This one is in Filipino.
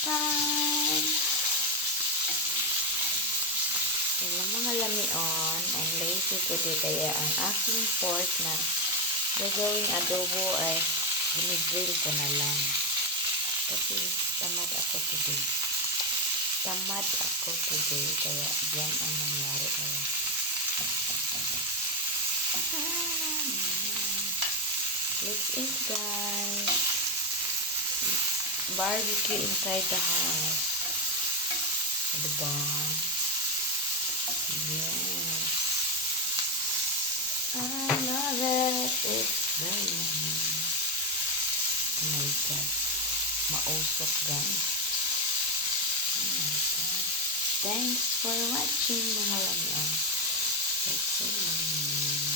time. Hello mga lamion, I'm lazy today kaya ang aking pork na gagawing adobo ay ginigrill ko na lang. Kasi tamad ako today. Kaya yan ang nangyari kaya. Let's eat guys. Barbecue inside the house. Diba? Yes. I love it. It's very yummy. Oh my God. Mausok guys. Oh my God. Thanks for watching mga lamyon. It's so yummy.